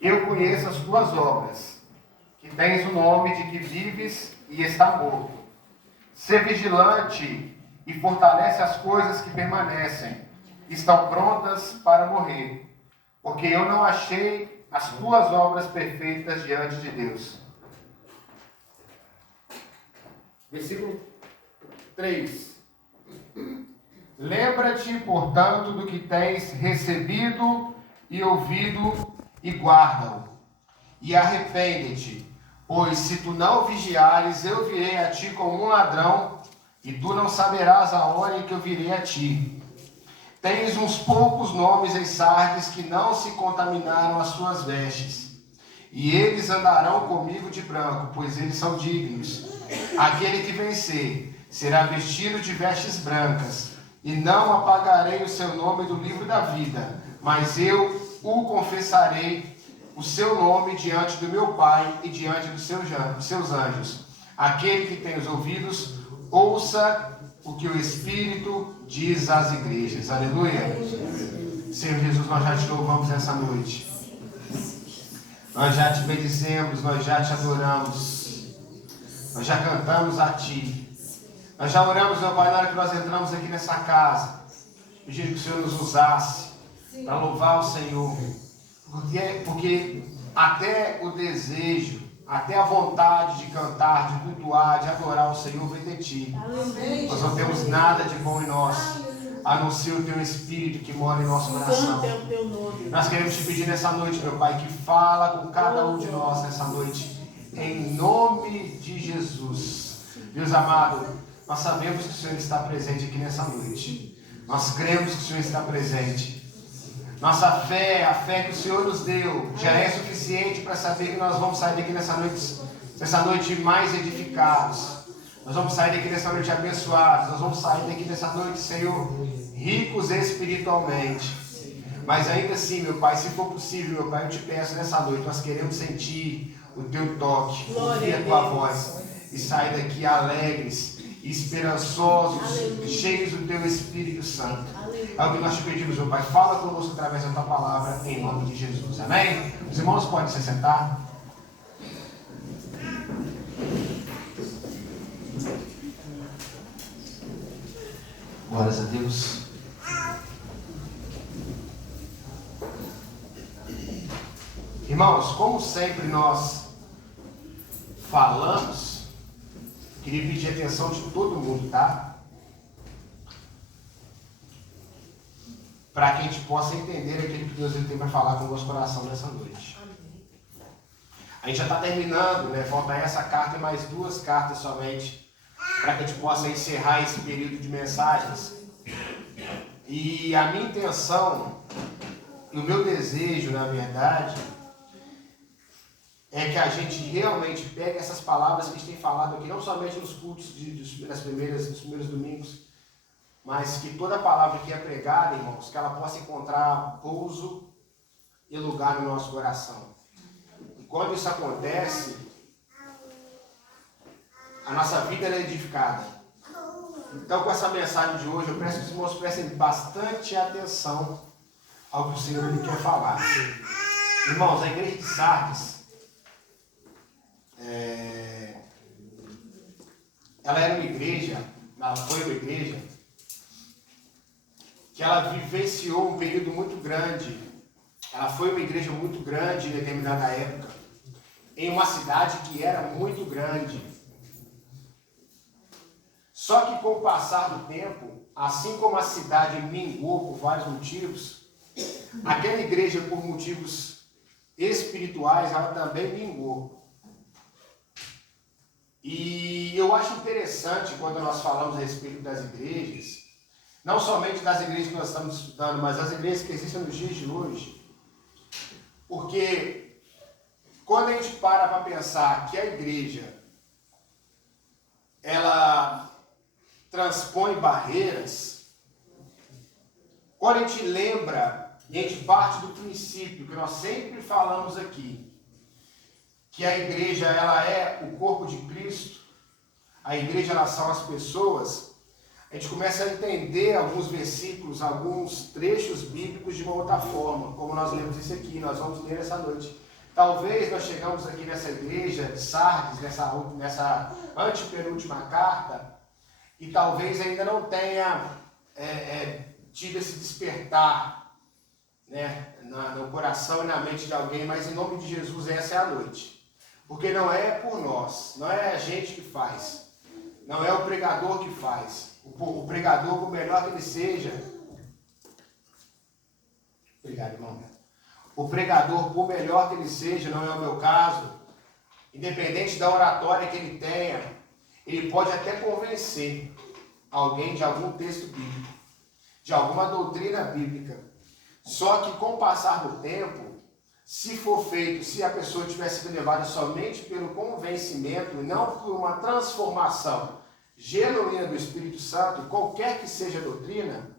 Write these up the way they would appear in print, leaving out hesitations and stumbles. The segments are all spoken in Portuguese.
Eu conheço as tuas obras, que tens o nome de que vives e está morto. Sê vigilante e fortalece as coisas que permanecem, estão prontas para morrer, porque eu não achei as tuas obras perfeitas diante de Deus. Versículo 3. Lembra-te, portanto, do que tens recebido e ouvido, e guarda-o. E arrepende-te, pois se tu não vigiares, eu virei a ti como um ladrão, e tu não saberás a hora em que eu virei a ti. Tens uns poucos nomes em Sardes que não se contaminaram as suas vestes, e eles andarão comigo de branco, pois eles são dignos. Aquele que vencer será vestido de vestes brancas, e não apagarei o seu nome do livro da vida, mas eu o confessarei o seu nome diante do meu Pai e diante dos seus anjos. Aquele que tem os ouvidos, ouça o que o Espírito diz às igrejas. Aleluia. Senhor Jesus, nós já te louvamos nessa noite. Nós já te bendizemos, nós já te adoramos. Nós já cantamos a ti. Nós já oramos, meu Pai, na hora que nós entramos aqui nessa casa, pedindo que o Senhor nos usasse para louvar o Senhor. Porque até o desejo, até a vontade de cantar, de cultuar, de adorar o Senhor vem de ti. Amém. Nós não temos nada de bom em nós, a não ser o teu Espírito que mora em nosso coração. Nós queremos te pedir nessa noite, meu Pai, que fala com cada um de nós nessa noite, em nome de Jesus. Deus amado, nós sabemos que o Senhor está presente aqui nessa noite. Nós cremos que o Senhor está presente. Nossa fé, a fé que o Senhor nos deu, já é suficiente para saber que nós vamos sair daqui nessa noite mais edificados. Nós vamos sair daqui nessa noite abençoados. Nós vamos sair daqui nessa noite, Senhor, ricos espiritualmente. Mas ainda assim, meu Pai, se for possível, meu Pai, eu te peço nessa noite, nós queremos sentir o teu toque, ouvir a tua voz e sair daqui alegres, esperançosos, cheios do teu Espírito Santo. É o que nós te pedimos, meu Pai. Fala conosco através da tua palavra, em nome de Jesus. Amém? Os irmãos podem se sentar. Glórias a Deus. Irmãos, como sempre nós falamos, queria pedir a atenção de todo mundo, tá? Para que a gente possa entender aquilo que Deus tem para falar com o nosso coração nessa noite. A gente já está terminando, né? Falta essa carta e mais 2 cartas somente, para que a gente possa encerrar esse período de mensagens. E a minha intenção, e o meu desejo, na verdade, é que a gente realmente pegue essas palavras que a gente tem falado aqui, não somente nos cultos nos primeiros domingos, mas que toda palavra que é pregada, irmãos, que ela possa encontrar pouso e lugar no nosso coração. E quando isso acontece, a nossa vida é edificada. Então, com essa mensagem de hoje, eu peço que os irmãos prestem bastante atenção ao que o Senhor quer falar. Irmãos, a igreja de Sardes, ela era uma igreja, ela foi uma igreja que ela vivenciou um período muito grande. Ela foi uma igreja muito grande em determinada época, em uma cidade que era muito grande. Só que com o passar do tempo, assim como a cidade minguou por vários motivos, aquela igreja, por motivos espirituais, ela também minguou. E eu acho interessante quando nós falamos a respeito das igrejas, não somente das igrejas que nós estamos estudando, mas as igrejas que existem nos dias de hoje. Porque quando a gente para pensar que a igreja, ela transpõe barreiras, quando a gente lembra e a gente parte do princípio que nós sempre falamos aqui, que a igreja ela é o corpo de Cristo, a igreja ela são as pessoas, a gente começa a entender alguns versículos, alguns trechos bíblicos de uma outra forma, como nós lemos isso aqui, nós vamos ler essa noite. Talvez nós chegamos aqui nessa igreja de Sardes, nessa antepenúltima carta, e talvez ainda não tenha tido esse despertar, né, no coração e na mente de alguém, mas em nome de Jesus essa é a noite. Porque não é por nós, não é a gente que faz, não é o pregador que faz. O pregador, por melhor que ele seja... Obrigado, irmão. O pregador, por melhor que ele seja, não é o meu caso, independente da oratória que ele tenha, ele pode até convencer alguém de algum texto bíblico, de alguma doutrina bíblica. Só que com o passar do tempo, se for feito, se a pessoa tiver sido levada somente pelo convencimento e não por uma transformação genuína do Espírito Santo, qualquer que seja a doutrina,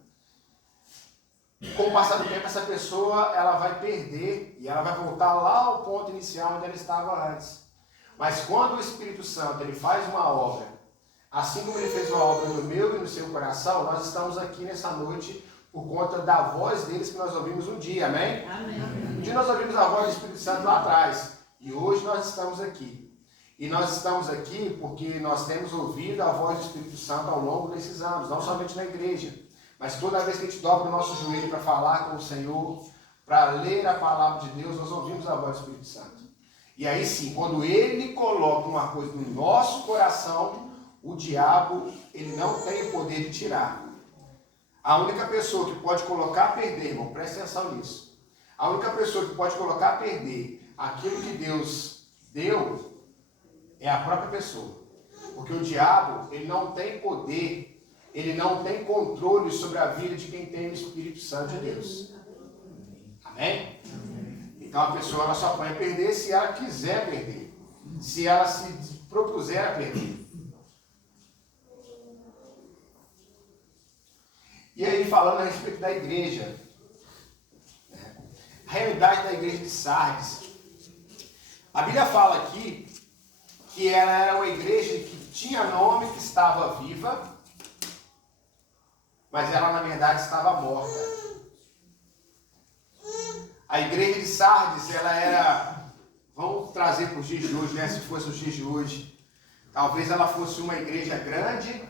com o passar do tempo essa pessoa ela vai perder e ela vai voltar lá ao ponto inicial onde ela estava antes. Mas quando o Espírito Santo ele faz uma obra, assim como ele fez uma obra no meu e no seu coração, nós estamos aqui nessa noite por conta da voz deles que nós ouvimos um dia, amém? Amém. Um dia nós ouvimos a voz do Espírito Santo lá atrás e hoje nós estamos aqui. E nós estamos aqui porque nós temos ouvido a voz do Espírito Santo ao longo desses anos, não somente na igreja, mas toda vez que a gente dobra o nosso joelho para falar com o Senhor, para ler a palavra de Deus, nós ouvimos a voz do Espírito Santo. E aí sim, quando ele coloca uma coisa no nosso coração, o diabo, ele não tem o poder de tirar. A única pessoa que pode colocar a perder, irmão, presta atenção nisso. A única pessoa que pode colocar a perder aquilo que Deus deu é a própria pessoa. Porque o diabo, ele não tem poder, ele não tem controle sobre a vida de quem tem o Espírito Santo de Deus. Amém? Então a pessoa ela só pode perder se ela quiser perder. Se ela se propuser a perder. E aí falando a respeito da igreja. A realidade da igreja de Sardes. A Bíblia fala aqui que ela era uma igreja que tinha nome, que estava viva, mas ela na verdade estava morta. A igreja de Sardes, ela era, vamos trazer para os dias de hoje, né? Se fosse os dias de hoje, talvez ela fosse uma igreja grande,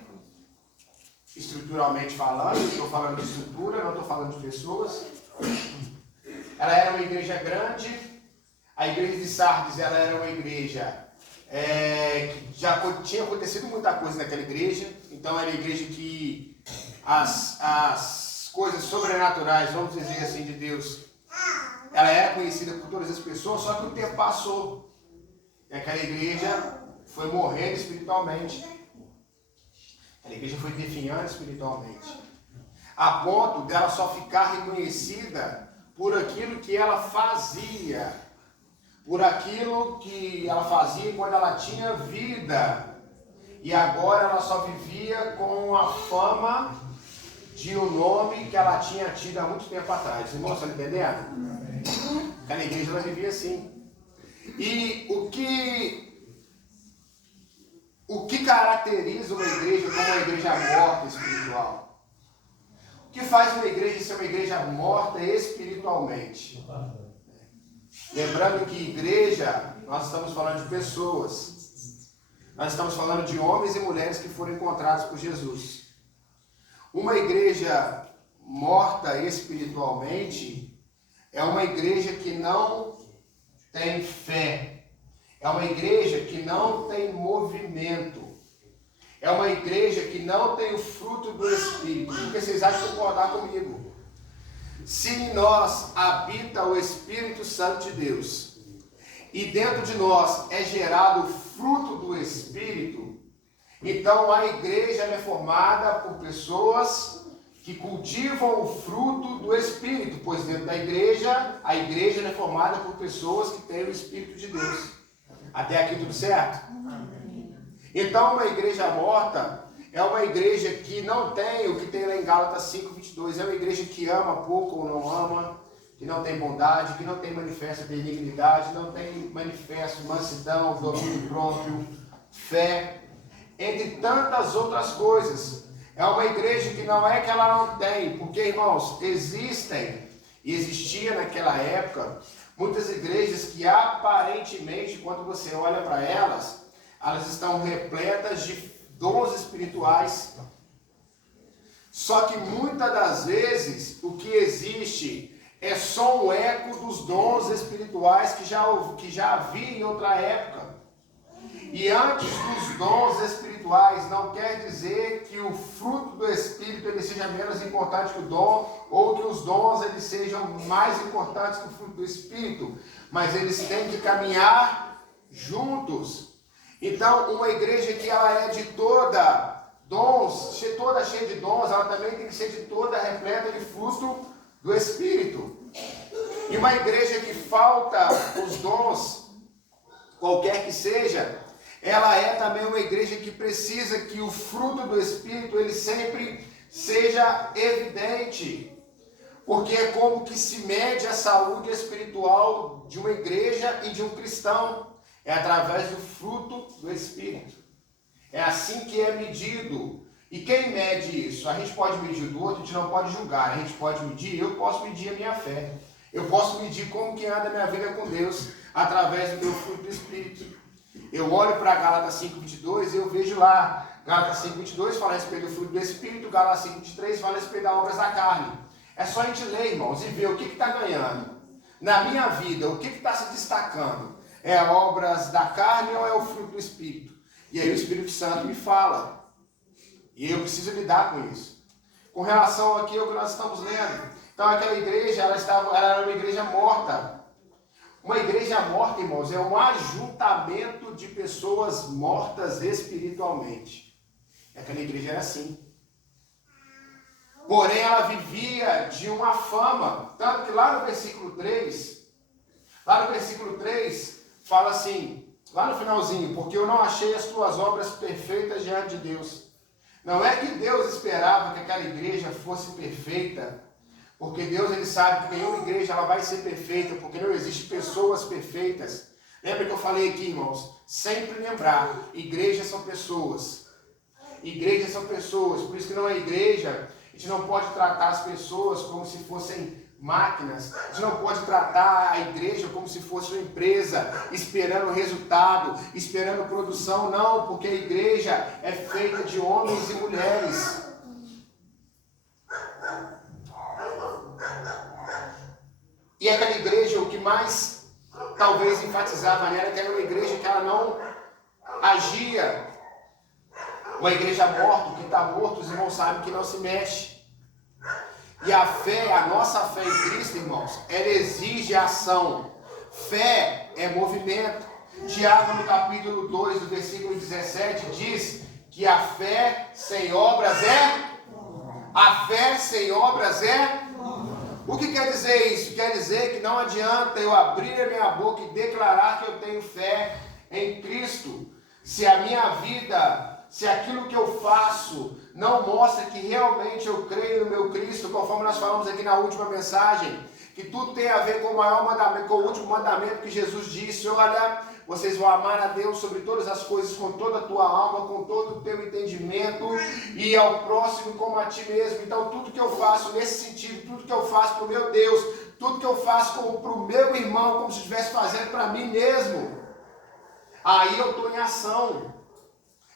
estruturalmente falando, estou falando de estrutura, não estou falando de pessoas. Ela era uma igreja grande, a igreja de Sardes, ela era uma igreja que já tinha acontecido muita coisa naquela igreja, então era a igreja que as coisas sobrenaturais, vamos dizer assim, de Deus, ela era conhecida por todas as pessoas, só que o tempo passou e aquela igreja foi morrendo espiritualmente, aquela igreja foi definhando espiritualmente, a ponto dela só ficar reconhecida por aquilo que ela fazia, por aquilo que ela fazia quando ela tinha vida, e agora ela só vivia com a fama de um nome que ela tinha tido há muito tempo atrás. Irmão, você está entendendo? Aquela igreja ela vivia assim. E o que caracteriza uma igreja como uma igreja morta espiritual? O que faz uma igreja ser uma igreja morta espiritualmente? Lembrando que igreja, nós estamos falando de pessoas. Nós estamos falando de homens e mulheres que foram encontrados por Jesus. Uma igreja morta espiritualmente é uma igreja que não tem fé. É uma igreja que não tem movimento. É uma igreja que não tem o fruto do Espírito. Porque vocês acham que concordar comigo? Se em nós habita o Espírito Santo de Deus e dentro de nós é gerado o fruto do Espírito, então a igreja é formada por pessoas que cultivam o fruto do Espírito, pois dentro da igreja, a igreja é formada por pessoas que têm o Espírito de Deus. Até aqui tudo certo? Então uma igreja morta é uma igreja que não tem o que tem lá em Gálatas 5:22. É uma igreja que ama pouco ou não ama, que não tem bondade, que não tem manifesto benignidade, não tem manifesto mansidão, domínio próprio, fé, entre tantas outras coisas. É uma igreja que não é que ela não tem, porque, irmãos, existem e existia naquela época Muitas igrejas que aparentemente, quando você olha para elas, elas estão repletas de dons espirituais. Só que muitas das vezes o que existe é só um eco dos dons espirituais que já havia em outra época. E antes dos dons espirituais, não quer dizer que o fruto do Espírito ele seja menos importante que o dom, ou que os dons eles sejam mais importantes que o fruto do Espírito, mas eles têm que caminhar juntos. Então, uma igreja que ela é de toda dons, toda cheia de dons, ela também tem que ser de toda repleta de fruto do Espírito. E uma igreja que falta os dons, qualquer que seja, ela é também uma igreja que precisa que o fruto do Espírito ele sempre seja evidente. Porque é como que se mede a saúde espiritual de uma igreja e de um cristão. É através do fruto do Espírito. É assim que é medido. E quem mede isso? A gente pode medir do outro, a gente não pode julgar. A gente pode medir, eu posso medir a minha fé. Eu posso medir como que anda a minha vida com Deus através do meu fruto do Espírito. Eu olho para Gálatas 5:22 e eu vejo lá, Gálatas 5:22 fala a respeito do fruto do Espírito, Gálatas 5:23 fala a respeito das obras da carne. É só a gente ler, irmãos, e ver o que está ganhando. Na minha vida, o que está se destacando? É obras da carne ou é o fruto do Espírito? E aí o Espírito Santo me fala. E eu preciso lidar com isso. Com relação aqui ao que nós estamos lendo. Então aquela igreja, ela era uma igreja morta. Uma igreja morta, irmãos, é um ajuntamento de pessoas mortas espiritualmente. Aquela igreja era assim. Porém, ela vivia de uma fama. Tanto que lá no versículo 3, fala assim, lá no finalzinho, porque eu não achei as tuas obras perfeitas diante de Deus. Não é que Deus esperava que aquela igreja fosse perfeita, porque Deus ele sabe que nenhuma igreja ela vai ser perfeita, porque não existe pessoas perfeitas. Lembra que eu falei aqui, irmãos? Sempre lembrar, igrejas são pessoas. Igrejas são pessoas, por isso que não é igreja, a gente não pode tratar as pessoas como se fossem máquinas. A gente não pode tratar a igreja como se fosse uma empresa, esperando resultado, esperando produção, não, porque a igreja é feita de homens e mulheres. E aquela igreja, o que mais talvez enfatizava nela, que era uma igreja que ela não agia. Uma igreja morta, o que está morto, os irmãos sabem que não se mexe. E a fé, a nossa fé em Cristo, irmãos, ela exige ação. Fé é movimento. Tiago, no capítulo 2, do versículo 17, diz que a fé sem obras é... A fé sem obras é... O que quer dizer isso? Quer dizer que não adianta eu abrir a minha boca e declarar que eu tenho fé em Cristo, se a minha vida, se aquilo que eu faço não mostra que realmente eu creio no meu Cristo, conforme nós falamos aqui na última mensagem, que tudo tem a ver com o maior mandamento, com o último mandamento que Jesus disse: olha, vocês vão amar a Deus sobre todas as coisas, com toda a tua alma, com todo o teu entendimento, e ao próximo como a ti mesmo. Então tudo que eu faço nesse sentido, tudo que eu faço para o meu Deus, tudo que eu faço para o meu irmão, como se estivesse fazendo para mim mesmo, aí eu estou em ação,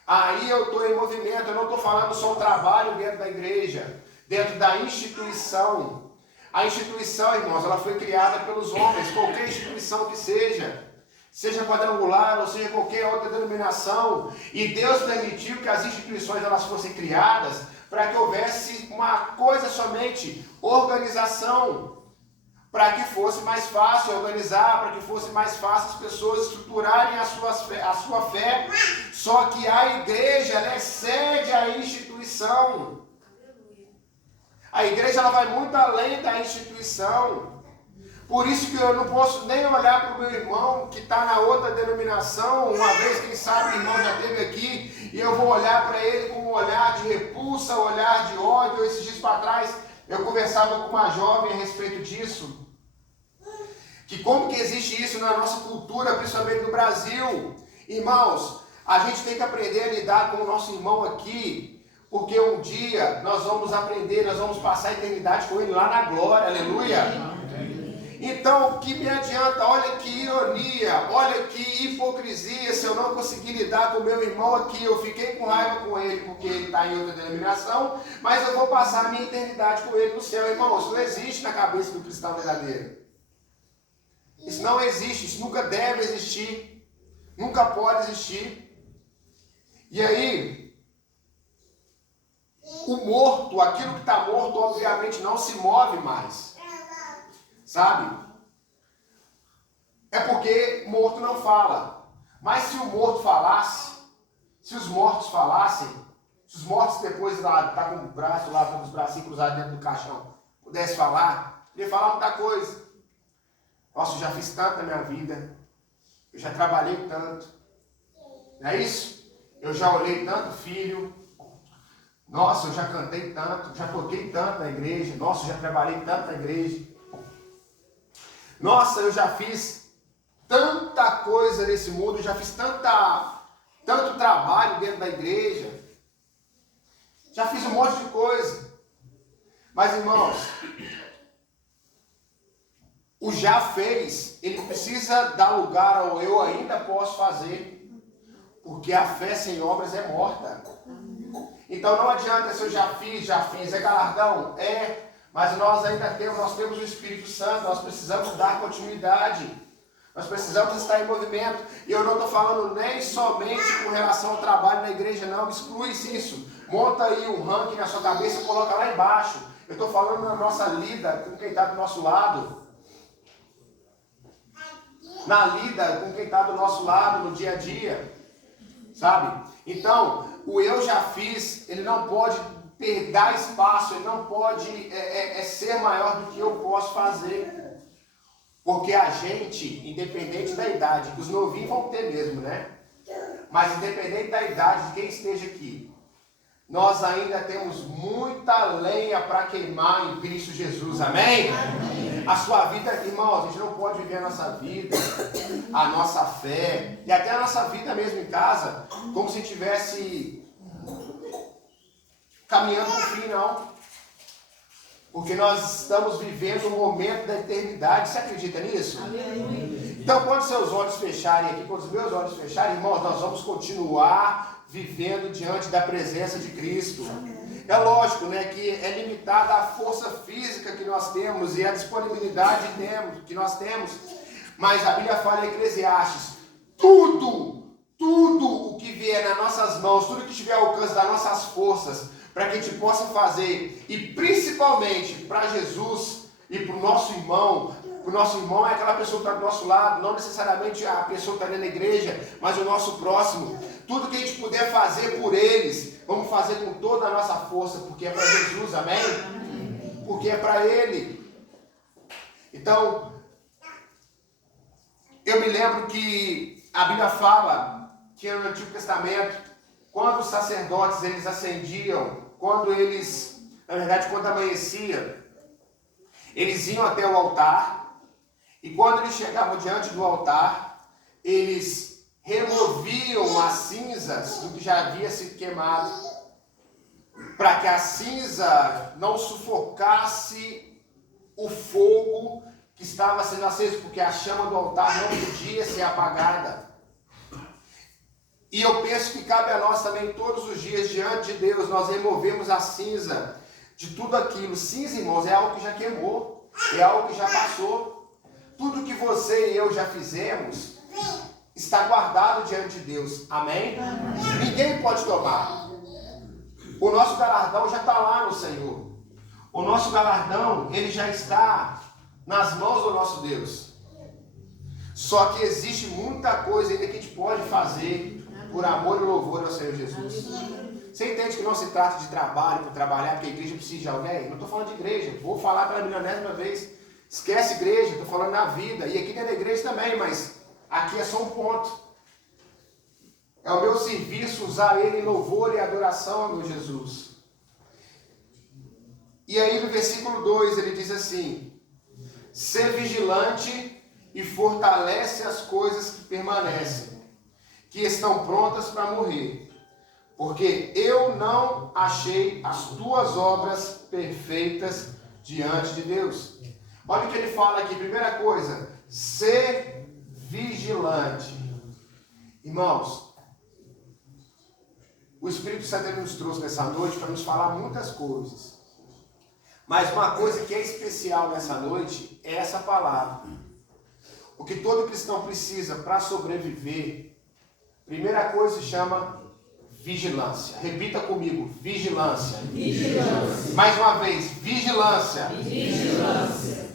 aí eu estou em movimento. Eu não estou falando só o trabalho dentro da igreja, dentro da instituição. A instituição, irmãos, ela foi criada pelos homens, qualquer instituição que seja quadrangular ou seja qualquer outra denominação, e Deus permitiu que as instituições elas fossem criadas para que houvesse uma coisa somente, organização, para que fosse mais fácil organizar, para que fosse mais fácil as pessoas estruturarem a sua fé. Só que a igreja ela excede a instituição. A igreja ela vai muito além da instituição. Por isso que eu não posso nem olhar para o meu irmão que está na outra denominação, uma vez, quem sabe, o irmão já esteve aqui, e eu vou olhar para ele com um olhar de repulsa, um olhar de ódio. Esses dias para trás, eu conversava com uma jovem a respeito disso, que como que existe isso na nossa cultura, principalmente no Brasil. Irmãos, a gente tem que aprender a lidar com o nosso irmão aqui, porque um dia nós vamos aprender, nós vamos passar a eternidade com ele lá na glória, aleluia. Então, o que me adianta? Olha que ironia, olha que hipocrisia, se eu não conseguir lidar com o meu irmão aqui, eu fiquei com raiva com ele porque ele está em outra denominação, mas eu vou passar a minha eternidade com ele no céu. Irmão, isso não existe na cabeça do cristão verdadeiro. Isso não existe, isso nunca deve existir, nunca pode existir. E aí, o morto, aquilo que está morto, obviamente não se move mais. Sabe? É porque morto não fala. Mas se o morto falasse, se os mortos falassem, se os mortos depois lá, tá com o braço lá, com os bracinhos cruzados dentro do caixão, pudesse falar, ele ia falar muita coisa. Nossa, eu já fiz tanto na minha vida. Eu já trabalhei tanto. Não é isso? Eu já olhei tanto filho. Nossa, eu já cantei tanto, já toquei tanto na igreja. Nossa, eu já trabalhei tanto na igreja. Nossa, eu já fiz tanta coisa nesse mundo, eu já fiz tanto trabalho dentro da igreja. Já fiz um monte de coisa. Mas, irmãos, o já fez, ele precisa dar lugar ao eu ainda posso fazer. Porque a fé sem obras é morta. Então não adianta se eu já fiz, é galardão? É. Mas nós temos o Espírito Santo, nós precisamos dar continuidade. Nós precisamos estar em movimento. E eu não estou falando nem somente com relação ao trabalho na igreja, não. Exclui isso. Monta aí um ranking na sua cabeça e coloca lá embaixo. Eu estou falando na nossa lida com quem está do nosso lado. Na lida com quem está do nosso lado no dia a dia. Sabe? Então, o eu já fiz, ele não pode dar espaço, ele não pode ser maior do que eu posso fazer. Porque a gente, independente da idade, os novinhos vão ter mesmo, né? Mas independente da idade de quem esteja aqui, nós ainda temos muita lenha para queimar em Cristo Jesus, amém? Amém? A sua vida, irmãos, a gente não pode viver a nossa vida, a nossa fé, e até a nossa vida mesmo em casa, como se estivesse caminhando para o fim, não. Porque nós estamos vivendo um momento da eternidade. Você acredita nisso? Amém. Então, quando seus olhos fecharem aqui, quando os meus olhos fecharem, irmãos, nós vamos continuar vivendo diante da presença de Cristo. É lógico, né, que é limitada a força física que nós temos e a disponibilidade que nós temos. Mas a Bíblia fala em Eclesiastes, tudo o que vier nas nossas mãos, tudo que estiver ao alcance das nossas forças, para que a gente possa fazer, e principalmente para Jesus e para o nosso irmão. O nosso irmão é aquela pessoa que está do nosso lado, não necessariamente a pessoa que está dentro da igreja, mas o nosso próximo. Tudo que a gente puder fazer por eles, vamos fazer com toda a nossa força, porque é para Jesus, amém? Amém? Porque é para Ele. Então, eu me lembro que a Bíblia fala que no Antigo Testamento, quando os sacerdotes eles ascendiam, quando amanhecia, eles iam até o altar, e quando eles chegavam diante do altar, eles removiam as cinzas do que já havia sido queimado, para que a cinza não sufocasse o fogo que estava sendo aceso, porque a chama do altar não podia ser apagada. E eu penso que cabe a nós também, todos os dias, diante de Deus, nós removemos a cinza de tudo aquilo. Cinza, irmãos, é algo que já queimou, é algo que já passou. Tudo que você e eu já fizemos está guardado diante de Deus. Amém? Amém. Ninguém pode tomar. O nosso galardão já está lá no Senhor. O nosso galardão, ele já está nas mãos do nosso Deus. Só que existe muita coisa ainda que a gente pode fazer por amor e louvor ao Senhor Jesus. Você entende que não se trata de trabalho por trabalhar, porque a igreja precisa de alguém? Não estou falando de igreja. Vou falar pela milionésima vez. Esquece igreja, estou falando na vida. E aqui dentro da igreja também, mas aqui é só um ponto. É o meu serviço usar ele em louvor e adoração ao meu Jesus. E aí no versículo 2 ele diz assim: ser vigilante e fortalece as coisas que permanecem, que estão prontas para morrer. Porque eu não achei as tuas obras perfeitas diante de Deus. Olha o que ele fala aqui. Primeira coisa, ser vigilante. Irmãos, o Espírito Santo nos trouxe nessa noite para nos falar muitas coisas. Mas uma coisa que é especial nessa noite é essa palavra. O que todo cristão precisa para sobreviver, primeira coisa se chama vigilância. Repita comigo, vigilância. Vigilância. Mais uma vez, vigilância. Vigilância.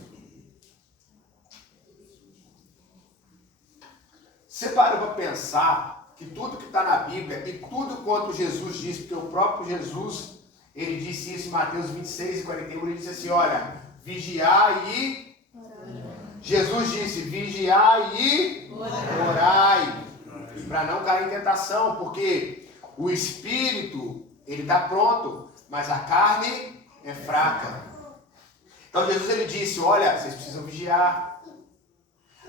Você parou para pensar que tudo que está na Bíblia e tudo quanto Jesus disse, porque o próprio Jesus, ele disse isso em Mateus 26 e 41, ele disse assim, olha, vigiai e... Jesus disse, vigiai e orai, para não cair em tentação, porque o espírito, ele está pronto, mas a carne é fraca. Então Jesus, ele disse, olha, vocês precisam vigiar.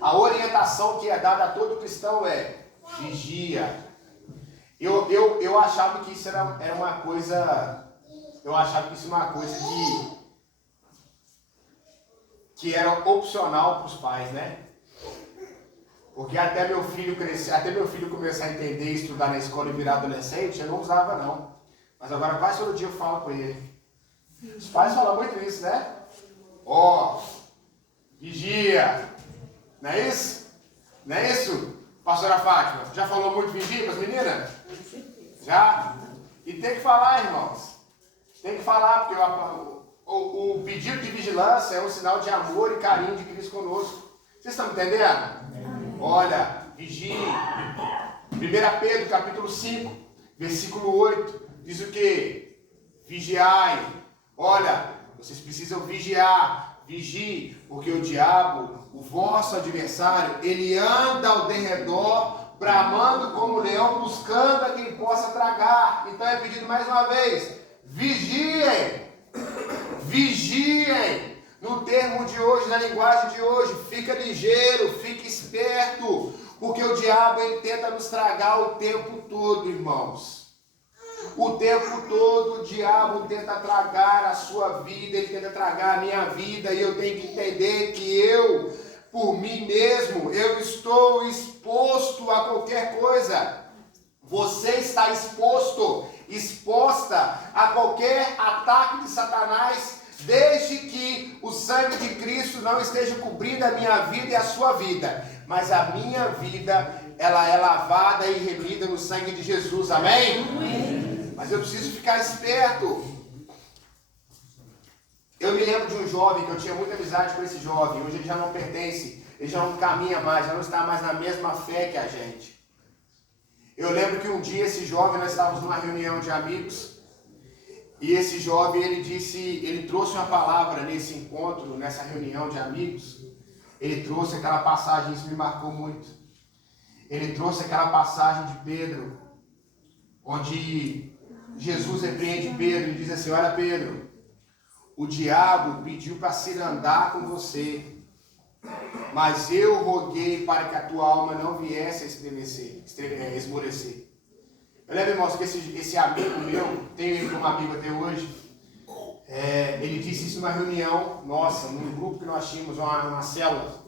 A orientação que é dada a todo cristão é vigia. Eu achava que isso era uma coisa, eu achava que isso era uma coisa que era opcional para os pais, né? Porque até meu filho crescer, até meu filho começar a entender e estudar na escola e virar adolescente, eu não usava não. Mas agora quase todo dia eu falo para ele. Os pais falam muito isso, né? Ó, vigia. Não é isso? Não é isso, pastora Fátima? Já falou muito vigia para as meninas? Já? E tem que falar, irmãos. Tem que falar, porque o pedido de vigilância é um sinal de amor e carinho de Cristo conosco. Vocês estão entendendo? Olha, vigie. 1 Pedro, capítulo 5, versículo 8, diz o quê? Vigiai. Olha, vocês precisam vigiar. Vigie, porque o diabo, o vosso adversário, ele anda ao derredor, bramando como leão, buscando a quem possa tragar. Então é pedido mais uma vez, vigiem, vigiem. No termo de hoje, na linguagem de hoje, fica ligeiro, fica esperto, porque o diabo, ele tenta nos tragar o tempo todo, irmãos. O tempo todo o diabo tenta tragar a sua vida, ele tenta tragar a minha vida, e eu tenho que entender que eu, por mim mesmo, eu estou exposto a qualquer coisa. Você está exposta a qualquer ataque de Satanás, desde que o sangue de Cristo não esteja cobrindo a minha vida e a sua vida. Mas a minha vida, ela é lavada e remida no sangue de Jesus, amém? Amém. Mas eu preciso ficar esperto. Eu me lembro de um jovem, que eu tinha muita amizade com esse jovem. Hoje ele já não pertence, ele já não caminha mais, já não está mais na mesma fé que a gente. Eu lembro que um dia esse jovem, nós estávamos numa reunião de amigos, e esse jovem, ele trouxe uma palavra nesse encontro, nessa reunião de amigos. Ele trouxe aquela passagem, isso me marcou muito. Ele trouxe aquela passagem de Pedro, onde Jesus repreende Pedro e diz assim, olha Pedro, o diabo pediu para se andar com você, mas eu roguei para que a tua alma não viesse a esmorecer. Eu lembro, irmãos, que esse amigo meu, tenho ele como amigo até hoje, ele disse isso numa reunião nossa, num grupo que nós tínhamos, uma célula.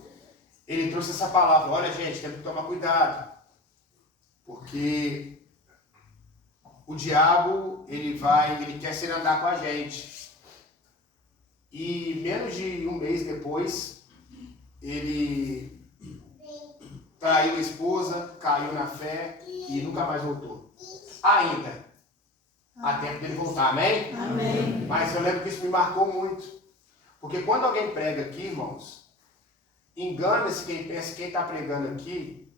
Ele trouxe essa palavra, olha gente, temos que tomar cuidado, porque o diabo, ele quer se andar com a gente. E menos de um mês depois, ele traiu a esposa, caiu na fé e nunca mais voltou. Ainda. Há tempo dele voltar, amém? Amém. Mas eu lembro que isso me marcou muito. Porque quando alguém prega aqui, irmãos, engana-se quem pensa que quem está pregando aqui,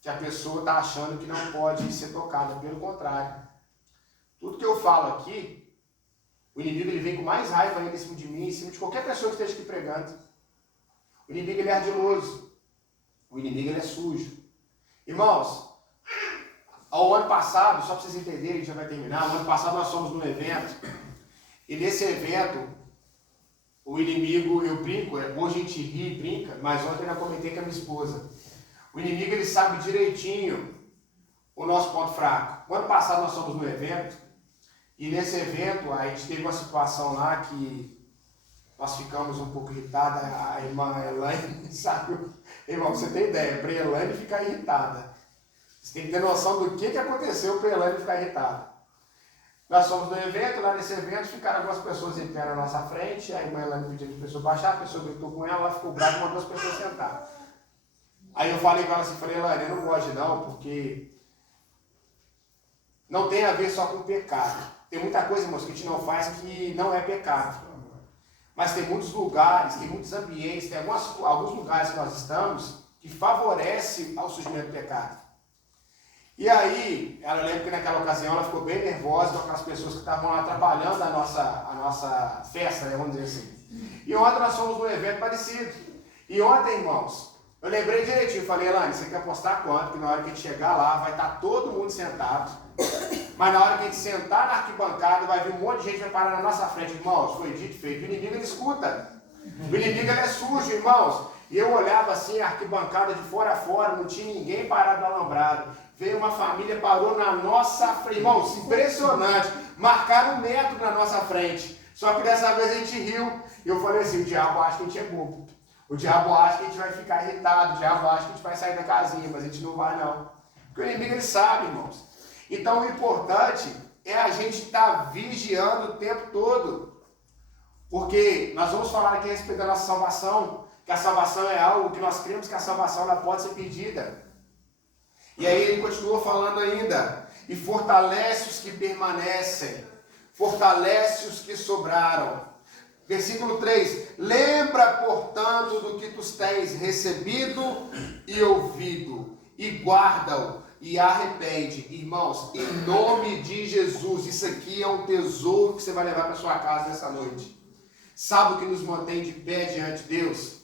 que a pessoa está achando que não pode ser tocada. Pelo contrário. Tudo que eu falo aqui, o inimigo ele vem com mais raiva ainda em cima de mim, em cima de qualquer pessoa que esteja aqui pregando. O inimigo ele é ardiloso. O inimigo ele é sujo. Irmãos, ao ano passado, só para vocês entenderem que já vai terminar, o ano passado nós fomos num evento, e nesse evento, o inimigo, eu brinco, hoje a gente ri e brinca, mas ontem eu já comentei com a minha esposa. O inimigo ele sabe direitinho o nosso ponto fraco. O ano passado nós fomos num evento, e nesse evento a gente teve uma situação lá que nós ficamos um pouco irritados, a irmã Elaine, sabe? Irmão, você tem ideia, para a Elaine ficar irritada. Você tem que ter noção do que aconteceu para a Elaine ficar irritada. Nós fomos no evento, lá nesse evento ficaram algumas pessoas em pé na nossa frente, a irmã Elaine pediu para a pessoa baixar, a pessoa gritou com ela ficou brava e mandou as pessoas sentar. Aí eu falei com ela assim, falei, Elaine, eu não gosto não, porque não tem a ver só com pecado. Tem muita coisa, irmãos, que a gente não faz que não é pecado. Mas tem muitos lugares, tem muitos ambientes, tem alguns lugares que nós estamos que favorecem ao surgimento do pecado. E aí, ela lembra que naquela ocasião ela ficou bem nervosa com aquelas pessoas que estavam lá atrapalhando a nossa festa, né, vamos dizer assim. E ontem nós fomos num evento parecido. E ontem, irmãos, eu lembrei direitinho, falei, Elaine, você quer apostar quanto? Que na hora que a gente chegar lá, vai estar todo mundo sentado. Mas na hora que a gente sentar na arquibancada, vai vir um monte de gente vai parar na nossa frente. Irmãos, foi dito e feito. O inimigo, ele escuta. O inimigo, ele é sujo, irmãos. E eu olhava assim, a arquibancada de fora a fora, não tinha ninguém parado no alambrado. Veio uma família, parou na nossa frente. Irmãos, impressionante. Marcaram 1 metro na nossa frente. Só que dessa vez a gente riu. E eu falei assim, o diabo acha que a gente é bobo. O diabo acha que a gente vai ficar irritado. O diabo acha que a gente vai sair da casinha, mas a gente não vai não. Porque o inimigo, ele sabe, irmãos. Então o importante é a gente estar vigiando o tempo todo. Porque nós vamos falar aqui a respeito da nossa salvação. Que a salvação é algo que nós cremos que a salvação ela pode ser pedida. E aí ele continua falando ainda. E fortalece os que permanecem. Fortalece os que sobraram. Versículo 3. Lembra, portanto, do que tu tens recebido e ouvido. E guarda-o. E arrepende. Irmãos, em nome de Jesus. Isso aqui é um tesouro que você vai levar para sua casa nessa noite. Sabe o que nos mantém de pé diante de Deus?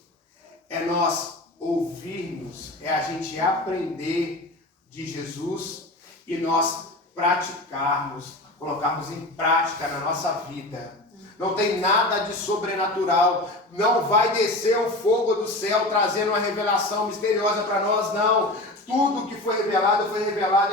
É nós ouvirmos. É a gente aprender de Jesus e nós praticarmos, colocarmos em prática na nossa vida. Não tem nada de sobrenatural, não vai descer o fogo do céu trazendo uma revelação misteriosa para nós, não. Tudo que foi revelado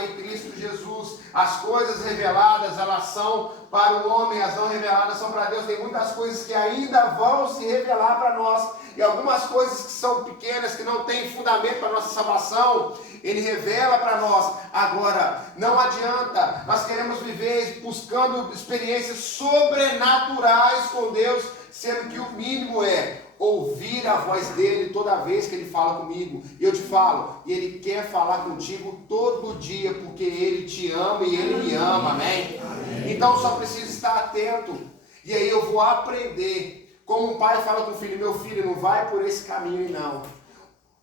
em Cristo Jesus. As coisas reveladas, elas são para o homem, as não reveladas são para Deus. Tem muitas coisas que ainda vão se revelar para nós. E algumas coisas que são pequenas, que não têm fundamento para a nossa salvação, Ele revela para nós. Agora, não adianta, nós queremos viver buscando experiências sobrenaturais com Deus, sendo que o mínimo é ouvir a voz dele toda vez que ele fala comigo. E eu te falo, e ele quer falar contigo todo dia, porque ele te ama e ele me ama, amém? Então só preciso estar atento. E aí eu vou aprender. Como um pai fala com o filho, meu filho, não vai por esse caminho não.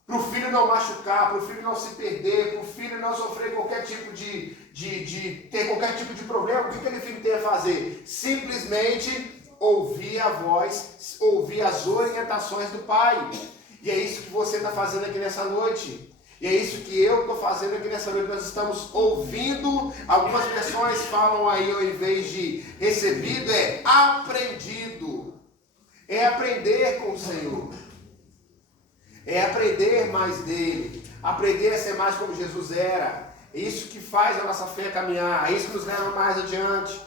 Para o filho não machucar, para o filho não se perder, para o filho não sofrer qualquer tipo de ter qualquer tipo de problema, o que aquele filho tem a fazer? Simplesmente ouvir a voz, ouvir as orientações do pai. E é isso que você está fazendo aqui nessa noite. E é isso que eu estou fazendo aqui nessa noite. Nós estamos ouvindo. Algumas versões falam aí, ao invés de recebido, é aprendido. É aprender com o Senhor. É aprender mais dele. Aprender a ser mais como Jesus era. É isso que faz a nossa fé caminhar. É isso que nos leva mais adiante.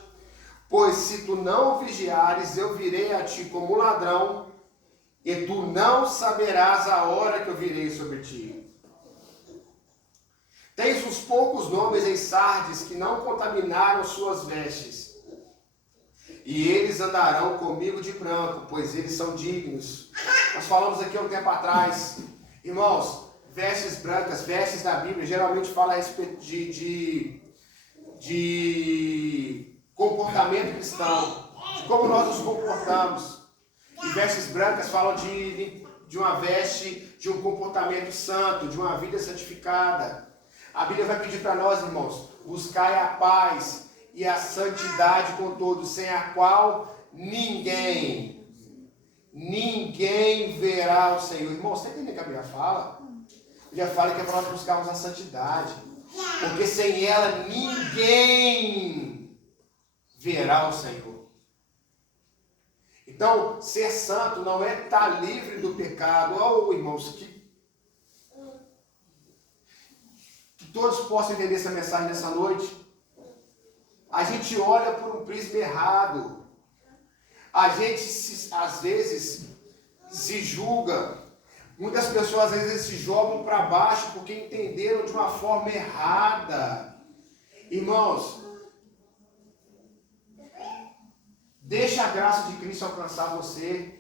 Pois se tu não vigiares, eu virei a ti como ladrão, e tu não saberás a hora que eu virei sobre ti. Tens uns poucos nomes em Sardes que não contaminaram suas vestes, e eles andarão comigo de branco, pois eles são dignos. Nós falamos aqui há um tempo atrás, irmãos, vestes brancas, vestes da Bíblia, geralmente fala a respeito de comportamento cristão, de como nós nos comportamos. E vestes brancas falam de uma veste, de um comportamento santo, de uma vida santificada. A Bíblia vai pedir para nós, irmãos, buscai a paz e a santidade com todos, sem a qual ninguém verá o Senhor. Irmãos, você entende o que a Bíblia fala? A Bíblia fala que é para nós buscarmos a santidade, porque sem ela ninguém verá o Senhor. Então, ser santo não é estar livre do pecado. Oh, irmãos, que todos possam entender essa mensagem nessa noite. A gente olha por um prisma errado. A gente, às vezes, se julga. Muitas pessoas, às vezes, se jogam para baixo porque entenderam de uma forma errada. Irmãos, deixa a graça de Cristo alcançar você.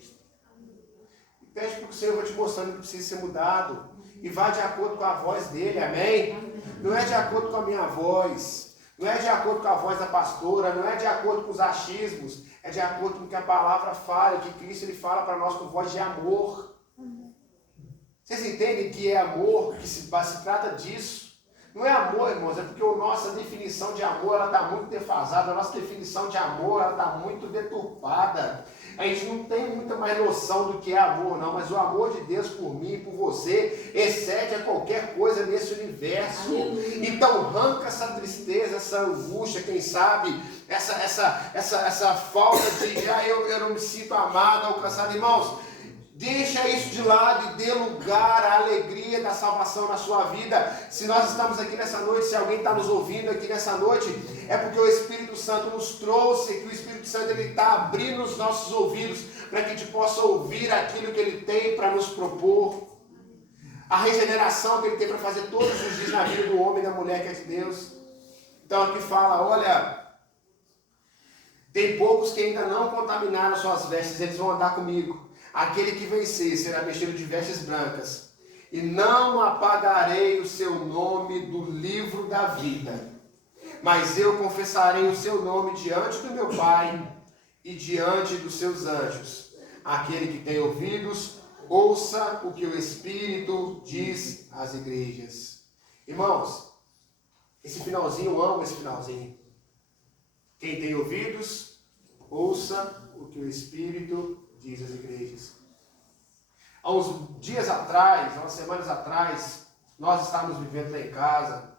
Pede para que o Senhor vai te mostrando que precisa ser mudado. E vá de acordo com a voz dele, amém? Não é de acordo com a minha voz. Não é de acordo com a voz da pastora. Não é de acordo com os achismos. É de acordo com o que a palavra fala. Que Cristo ele fala para nós com voz de amor. Vocês entendem que é amor? Que se trata disso. Não é amor, irmãos. É porque a nossa definição de amor ela está muito defasada. A nossa definição de amor ela está muito deturpada. A gente não tem muita mais noção do que é amor, não. Mas o amor de Deus por mim e por você excede a qualquer coisa nesse universo. Então arranca essa tristeza, essa angústia, quem sabe, essa falta de eu não me sinto amado, alcançado. Irmãos, deixa isso de lado e dê lugar à alegria da salvação na sua vida. Se nós estamos aqui nessa noite, se alguém está nos ouvindo aqui nessa noite, é porque o Espírito Santo nos trouxe, que o Espírito Santo está abrindo os nossos ouvidos para que a gente possa ouvir aquilo que Ele tem para nos propor. A regeneração que Ele tem para fazer todos os dias na vida do homem e da mulher que é de Deus. Então aqui fala, olha, tem poucos que ainda não contaminaram suas vestes, eles vão andar comigo. Aquele que vencer será vestido de vestes brancas, e não apagarei o seu nome do livro da vida, mas eu confessarei o seu nome diante do meu Pai e diante dos seus anjos. Aquele que tem ouvidos, ouça o que o Espírito diz às igrejas. Irmãos, esse finalzinho, eu amo esse finalzinho. Quem tem ouvidos, ouça o que o Espírito diz às igrejas. Há uns dias atrás, há umas semanas atrás, nós estávamos vivendo lá em casa,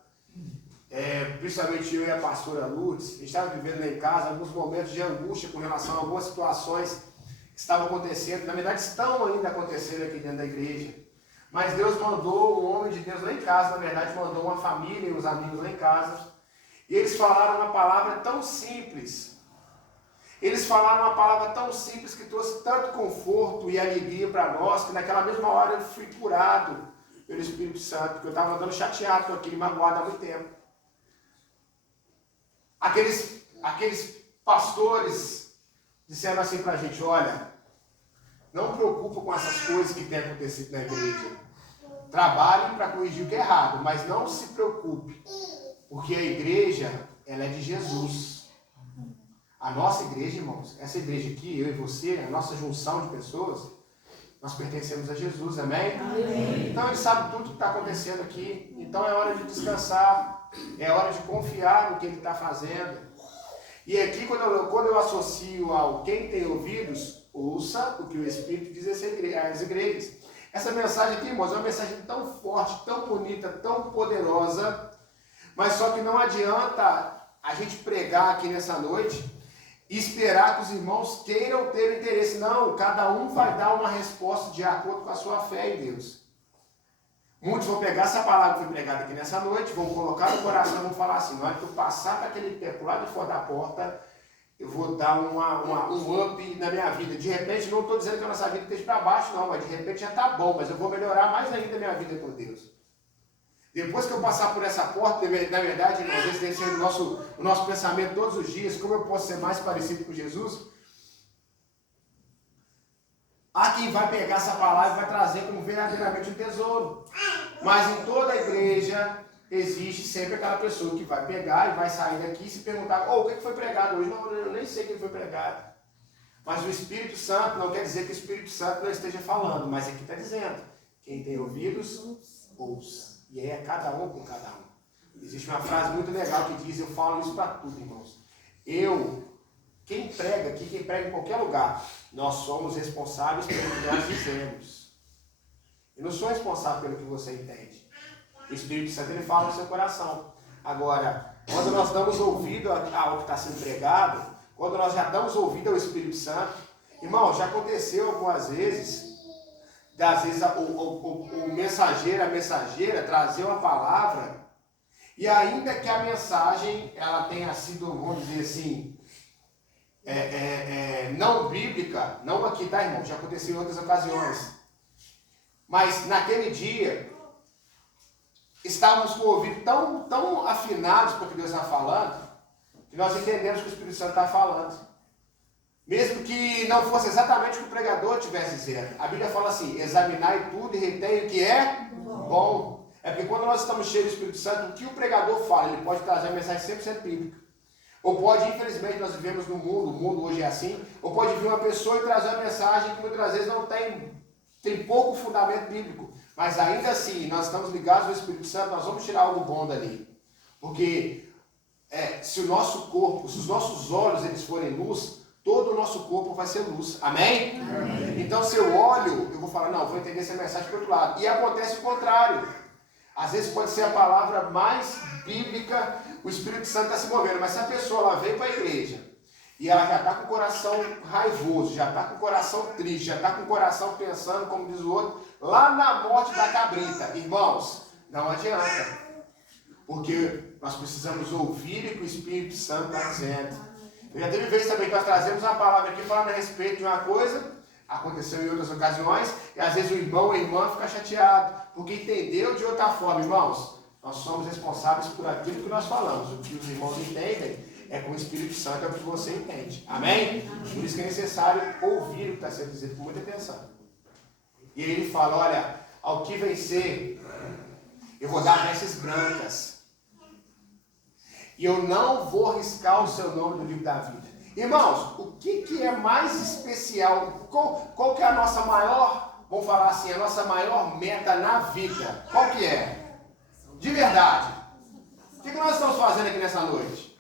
principalmente eu e a pastora Lourdes, a gente estava vivendo lá em casa alguns momentos de angústia com relação a algumas situações que estavam acontecendo, na verdade estão ainda acontecendo aqui dentro da igreja. Mas Deus mandou um homem de Deus lá em casa, na verdade mandou uma família e uns amigos lá em casa, e eles falaram uma palavra tão simples. Eles falaram uma palavra tão simples que trouxe tanto conforto e alegria para nós, que naquela mesma hora eu fui curado pelo Espírito Santo, porque eu estava andando chateado com aquele, magoado há muito tempo. Aqueles pastores disseram assim para a gente, olha, não preocupa com essas coisas que têm acontecido na igreja. Trabalhe para corrigir o que é errado, mas não se preocupe, porque a igreja, ela é de Jesus. A nossa igreja, irmãos, essa igreja aqui, eu e você, a nossa junção de pessoas, nós pertencemos a Jesus, amém? Amém. Então ele sabe tudo que está acontecendo aqui, então é hora de descansar, é hora de confiar no que ele está fazendo. E aqui, quando eu associo ao quem tem ouvidos, ouça o que o Espírito diz às igrejas. Essa mensagem aqui, irmãos, é uma mensagem tão forte, tão bonita, tão poderosa, mas só que não adianta a gente pregar aqui nessa noite e esperar que os irmãos queiram ter interesse. Não, cada um vai dar uma resposta de acordo com a sua fé em Deus. Muitos vão pegar essa palavra que foi pregada aqui nessa noite, vão colocar no coração e vão falar assim, na hora que eu passar para aquele pé, pro lado de fora da porta, eu vou dar um up na minha vida. De repente, não estou dizendo que a nossa vida esteja para baixo, não, mas de repente já está bom, mas eu vou melhorar mais ainda a minha vida com Deus. Depois que eu passar por essa porta, na verdade, irmãos, esse deve ser o nosso pensamento todos os dias, como eu posso ser mais parecido com Jesus. Há quem vai pegar essa palavra e vai trazer como verdadeiramente um tesouro. Mas em toda a igreja existe sempre aquela pessoa que vai pegar e vai sair daqui e se perguntar, o que foi pregado hoje? Não, eu nem sei o que foi pregado. Mas o Espírito Santo não quer dizer que o Espírito Santo não esteja falando, mas aqui está dizendo, quem tem ouvidos, ouça. E aí é cada um com cada um. Existe uma frase muito legal que diz, eu falo isso para tudo, irmãos. Quem prega aqui, quem prega em qualquer lugar, nós somos responsáveis pelo que nós dizemos. Eu não sou responsável pelo que você entende. O Espírito Santo, ele fala no seu coração. Agora, quando nós damos ouvido ao que está sendo pregado, quando nós já damos ouvido ao Espírito Santo, irmão, já aconteceu algumas vezes, às vezes o mensageiro, a mensageira trazer uma palavra, e ainda que a mensagem ela tenha sido, vamos dizer assim, não bíblica, não aqui, tá, irmão? Já aconteceu em outras ocasiões. Mas naquele dia, estávamos com o ouvido tão afinados para o que Deus está falando, que nós entendemos que o Espírito Santo está falando. Mesmo que não fosse exatamente o que o pregador estivesse dizendo. A Bíblia fala assim, examinai tudo e retém o que é bom. É porque quando nós estamos cheios do Espírito Santo, o que o pregador fala, ele pode trazer uma mensagem 100% bíblica. Ou pode, infelizmente, nós vivemos no mundo, o mundo hoje é assim, ou pode vir uma pessoa e trazer uma mensagem que muitas vezes não tem pouco fundamento bíblico. Mas ainda assim, nós estamos ligados ao Espírito Santo, nós vamos tirar algo bom dali. Porque se o nosso corpo, se os nossos olhos eles forem luz, todo o nosso corpo vai ser luz. Amém? Amém. Então, se eu olho, eu vou falar, não, vou entender essa mensagem para o outro lado. E acontece o contrário. Às vezes pode ser a palavra mais bíblica, o Espírito Santo está se movendo. Mas se a pessoa ela veio para a igreja e ela já está com o coração raivoso, já está com o coração triste, já está com o coração pensando, como diz o outro, lá na morte da cabrita. Irmãos, não adianta. Porque nós precisamos ouvir o que o Espírito Santo está dizendo. Eu já teve vezes também que nós trazemos uma palavra aqui falando a respeito de uma coisa, aconteceu em outras ocasiões, e às vezes o irmão ou a irmã fica chateado, porque entendeu de outra forma. Irmãos, nós somos responsáveis por aquilo que nós falamos. O que os irmãos entendem é com o Espírito Santo, é o que você entende. Amém? Por isso que é necessário ouvir o que está sendo dito com muita atenção. E aí ele fala, olha, ao que vencer, eu vou dar vestes brancas. E eu não vou riscar o seu nome do livro da vida. Irmãos, o que é mais especial? Qual que é a nossa maior, vamos falar assim, a nossa maior meta na vida? Qual que é? De verdade. O que nós estamos fazendo aqui nessa noite?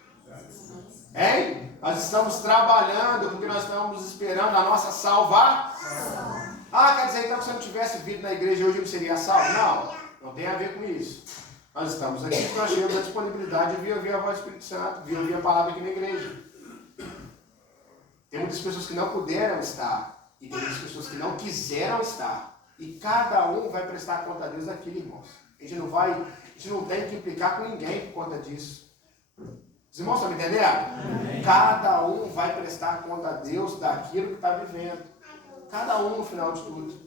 Hein? Nós estamos trabalhando porque nós estamos esperando a nossa salvação. Ah, quer dizer então que se eu não tivesse vindo na igreja hoje eu não seria salvo? Não tem a ver com isso. Nós estamos aqui porque nós temos a disponibilidade de ouvir a voz do Espírito Santo, de ouvir a palavra aqui na igreja. Tem muitas pessoas que não puderam estar, e tem muitas pessoas que não quiseram estar. E cada um vai prestar conta a Deus daquilo, irmãos. A gente não tem que implicar com ninguém por conta disso. Os irmãos estão me entendendo? Amém. Cada um vai prestar conta a Deus daquilo que está vivendo. Cada um no final de tudo.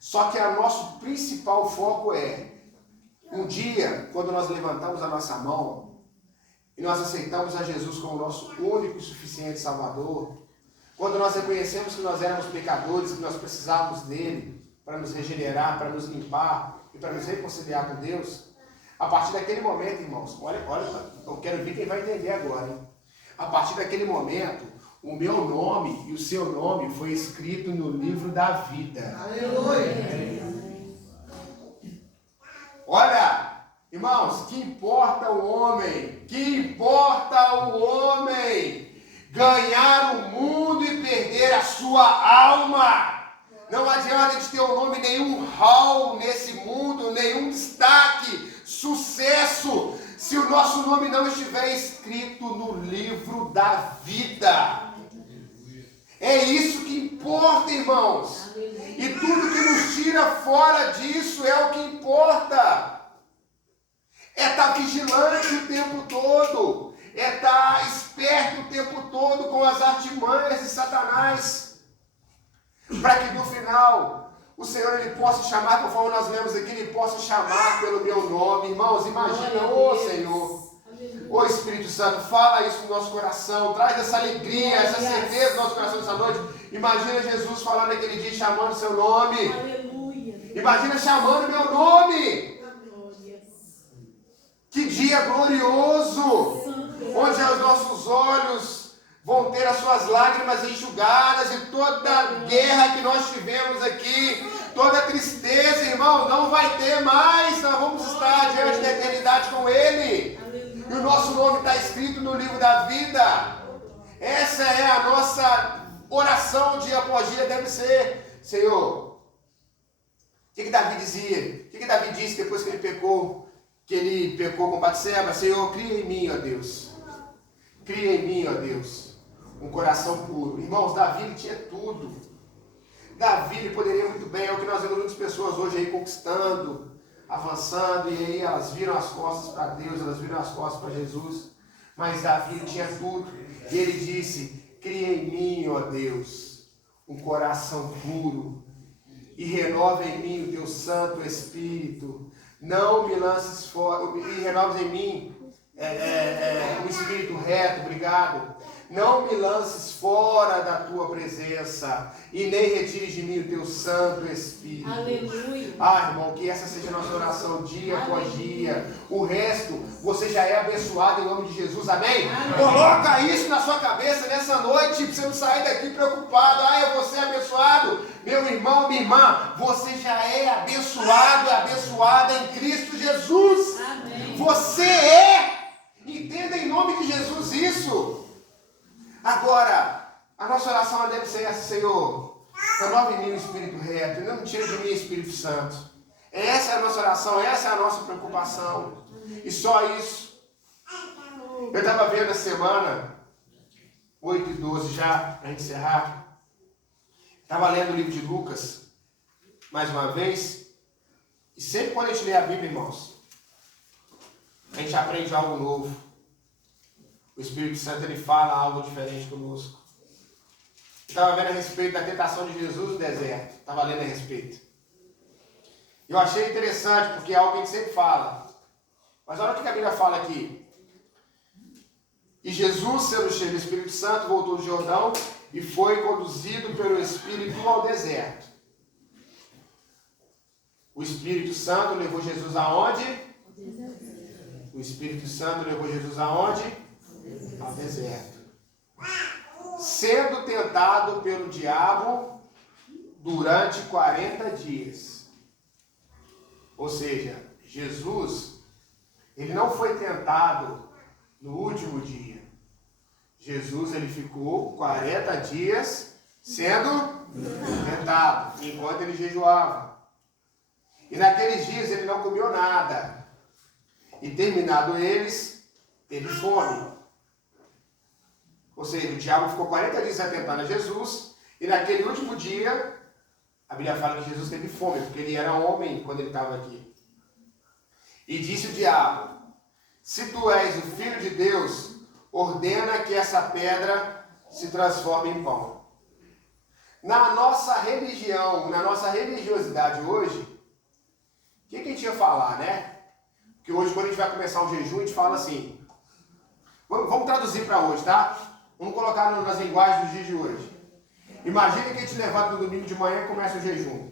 Só que o nosso principal foco é um dia, quando nós levantamos a nossa mão e nós aceitamos a Jesus como nosso único e suficiente Salvador, quando nós reconhecemos que nós éramos pecadores, que nós precisávamos dele para nos regenerar, para nos limpar e para nos reconciliar com Deus, a partir daquele momento, irmãos, olha, eu quero ver quem vai entender agora, hein? A partir daquele momento, o meu nome e o seu nome foi escrito no livro da vida. Aleluia! Olha, irmãos, que importa o homem? Que importa o homem? Ganhar o mundo e perder a sua alma. Não adianta de ter o nome nenhum hall nesse mundo, nenhum destaque, sucesso, se o nosso nome não estiver escrito no livro da vida. É isso que importa, irmãos. E tudo que nos tira fora disso é o que importa. É estar vigilante o tempo todo. É estar esperto o tempo todo com as artimanhas de Satanás. Para que no final o Senhor ele possa chamar, conforme nós lemos aqui, ele possa chamar pelo meu nome. Irmãos, imagina, ô Senhor. Ô Espírito Santo, fala isso no nosso coração, traz essa alegria, essa certeza no nosso coração essa noite. Imagina Jesus falando aquele dia, chamando seu nome. Aleluia. Imagina chamando meu nome. Que dia glorioso, onde os nossos olhos vão ter as suas lágrimas enxugadas e toda a guerra que nós tivemos aqui, toda a tristeza, irmão, não vai ter mais. Nós vamos estar diante da eternidade com Ele. E o nosso nome está escrito no livro da vida. Essa é a nossa oração dia após dia, deve ser. Senhor, o que Davi dizia? O que Davi disse depois que ele pecou? Que ele pecou com Batseba? Senhor, cria em mim, ó Deus. Cria em mim, ó Deus, um coração puro. Irmãos, Davi ele tinha tudo. Davi ele poderia muito bem, é o que nós vemos muitas pessoas hoje aí conquistando, avançando, e aí elas viram as costas para Deus, elas viram as costas para Jesus. Mas Davi ele tinha tudo. E ele disse, cria em mim, ó Deus, um coração puro e renova em mim o teu Santo Espírito. Não me lances fora, e renova em mim um espírito reto, obrigado. Não me lances fora da tua presença e nem retires de mim o teu Santo Espírito. Aleluia. Ah, irmão, que essa seja a nossa oração dia após dia. O resto, você já é abençoado em nome de Jesus, amém? Coloca isso na sua cabeça nessa noite, para você não sair daqui preocupado. Ah, eu vou ser abençoado. Meu irmão, minha irmã, você já é abençoado, abençoada em Cristo Jesus. Amém. Você é. Entenda em nome de Jesus isso. Agora, a nossa oração deve ser essa: Senhor, renova em mim o Espírito reto, não tire de mim o Espírito Santo. Essa é a nossa oração, essa é a nossa preocupação. E só isso. Eu estava vendo a semana 8:12 já, para encerrar. Estava lendo o livro de Lucas, mais uma vez. E sempre quando a gente lê a Bíblia, irmãos, a gente aprende algo novo. O Espírito Santo, ele fala algo diferente conosco. Estava vendo a respeito da tentação de Jesus no deserto. Estava lendo a respeito. Eu achei interessante, porque é algo que a gente sempre fala. Mas olha o que a Bíblia fala aqui. E Jesus, sendo cheio do Espírito Santo, voltou do Jordão e foi conduzido pelo Espírito ao deserto. O Espírito Santo levou Jesus aonde? O Espírito Santo levou Jesus aonde? Ao deserto. Sendo tentado pelo diabo durante 40 dias. Ou seja, Jesus, ele não foi tentado no último dia. Jesus, ele ficou 40 dias sendo tentado, enquanto ele jejuava. E naqueles dias ele não comeu nada. E terminado eles, teve fome. Ou seja, o diabo ficou 40 dias atentando a Jesus, e naquele último dia, a Bíblia fala que Jesus teve fome, porque ele era homem quando ele estava aqui. E disse o diabo: se tu és o Filho de Deus, ordena que essa pedra se transforme em pão. Na nossa religião, na nossa religiosidade hoje, o que a gente ia falar, né? Porque hoje, quando a gente vai começar um jejum, a gente fala assim. Vamos traduzir para hoje, tá? Vamos colocar nas linguagens dos dias de hoje. Imagina que a gente levanta no domingo de manhã e começa o jejum.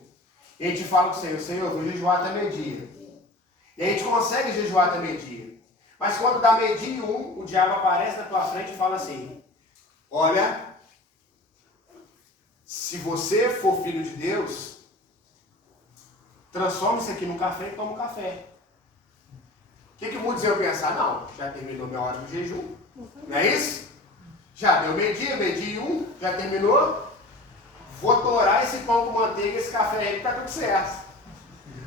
E a gente fala com o Senhor: Senhor, eu vou jejuar até meio-dia. E a gente consegue jejuar até meio-dia. Mas quando dá 12:01, o diabo aparece na tua frente e fala assim: olha, se você for filho de Deus, transforma isso aqui num café e toma um café. O que muitos iam pensar? Não, já terminou minha hora do jejum. Não é isso? Já deu meio-dia, 12:01, já terminou. Vou torar esse pão com manteiga, esse café aí, que tá tudo certo.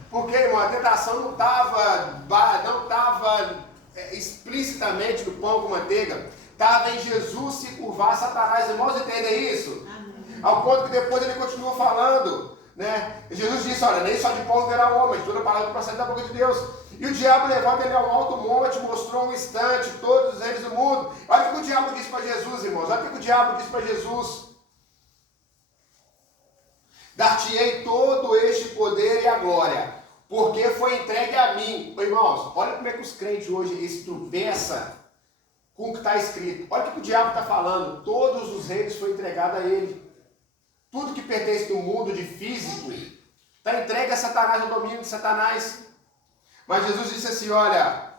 Porque, irmão, a tentação não estava explicitamente no pão com manteiga. Estava em Jesus se curvar a Satanás. Irmãos, entendem isso? Amém. Ao ponto que depois ele continua falando, né? Jesus disse: olha, nem só de pão viverá o homem, de toda palavra que procede da boca de Deus. E o diabo levanta ele ao alto monte, mostrou um instante todos os reis do mundo. Olha o que o diabo disse para Jesus, irmãos. Olha o que o diabo disse para Jesus: dar-te-ei todo este poder e a glória, porque foi entregue a mim. Irmãos, olha como é que os crentes hoje eles tropeçam com o que está escrito. Olha o que o diabo está falando. Todos os reinos foi entregado a ele. Tudo que pertence no mundo de físico está entregue a Satanás, ao domínio de Satanás. Mas Jesus disse assim: olha,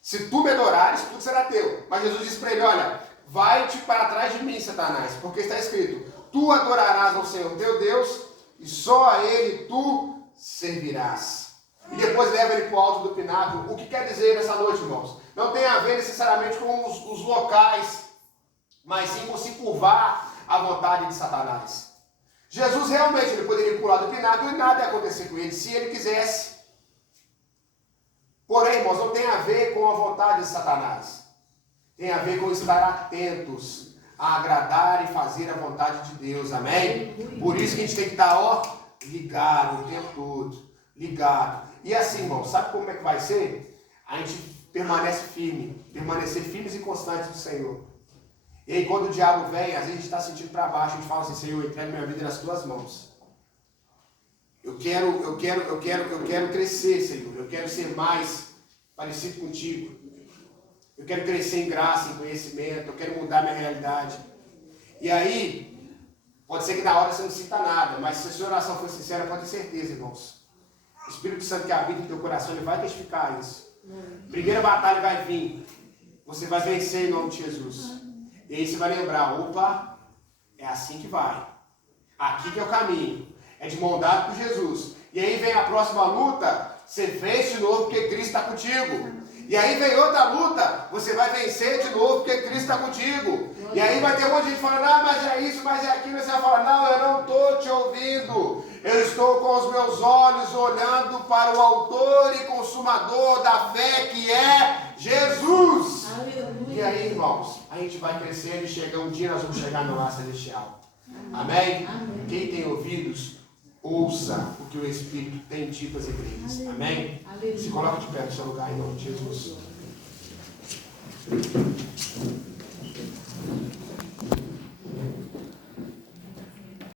se tu me adorares, tudo será teu. Mas Jesus disse para ele: olha, vai-te para trás de mim, Satanás, porque está escrito: tu adorarás ao Senhor teu Deus, e só a Ele tu servirás. E depois leva ele para o alto do pináculo. O que quer dizer nessa noite, irmãos? Não tem a ver necessariamente com os locais, mas sim com se curvar à vontade de Satanás. Jesus realmente ele poderia pular do pináculo e nada ia acontecer com ele, se ele quisesse. Porém, irmãos, não tem a ver com a vontade de Satanás. Tem a ver com estar atentos a agradar e fazer a vontade de Deus, amém? Por isso que a gente tem que estar, ligado o tempo todo, ligado. E assim, irmão, sabe como é que vai ser? A gente permanece firme, permanecer firmes e constantes no Senhor. E aí quando o diabo vem, às vezes a gente está sentindo para baixo, a gente fala assim, Senhor, eu entrego minha vida nas tuas mãos. Eu quero crescer, Senhor. Eu quero ser mais parecido contigo. Eu quero crescer em graça, em conhecimento. Eu quero mudar minha realidade. E aí, pode ser que na hora você não sinta nada, mas se a sua oração for sincera, pode ter certeza, irmãos. O Espírito Santo que habita no teu coração, ele vai testificar isso. Primeira batalha vai vir. Você vai vencer em nome de Jesus. E aí você vai lembrar, opa, é assim que vai. Aqui que é o caminho. É de mão dada por Jesus. E aí vem a próxima luta, você vence de novo porque Cristo está contigo. E aí vem outra luta, você vai vencer de novo porque Cristo está contigo. E aí vai ter um monte de gente falando, ah, mas é isso, mas é aquilo. E você vai falar, não, eu não estou te ouvindo. Eu estou com os meus olhos olhando para o autor e consumador da fé que é Jesus. Aleluia. E aí, irmãos, a gente vai crescendo e chega um dia nós vamos chegar no lar celestial. Amém? Amém? Quem tem ouvidos, ouça o que o Espírito tem dito às igrejas. Amém? Aleluia. Se coloca de pé no seu lugar em nome de Jesus.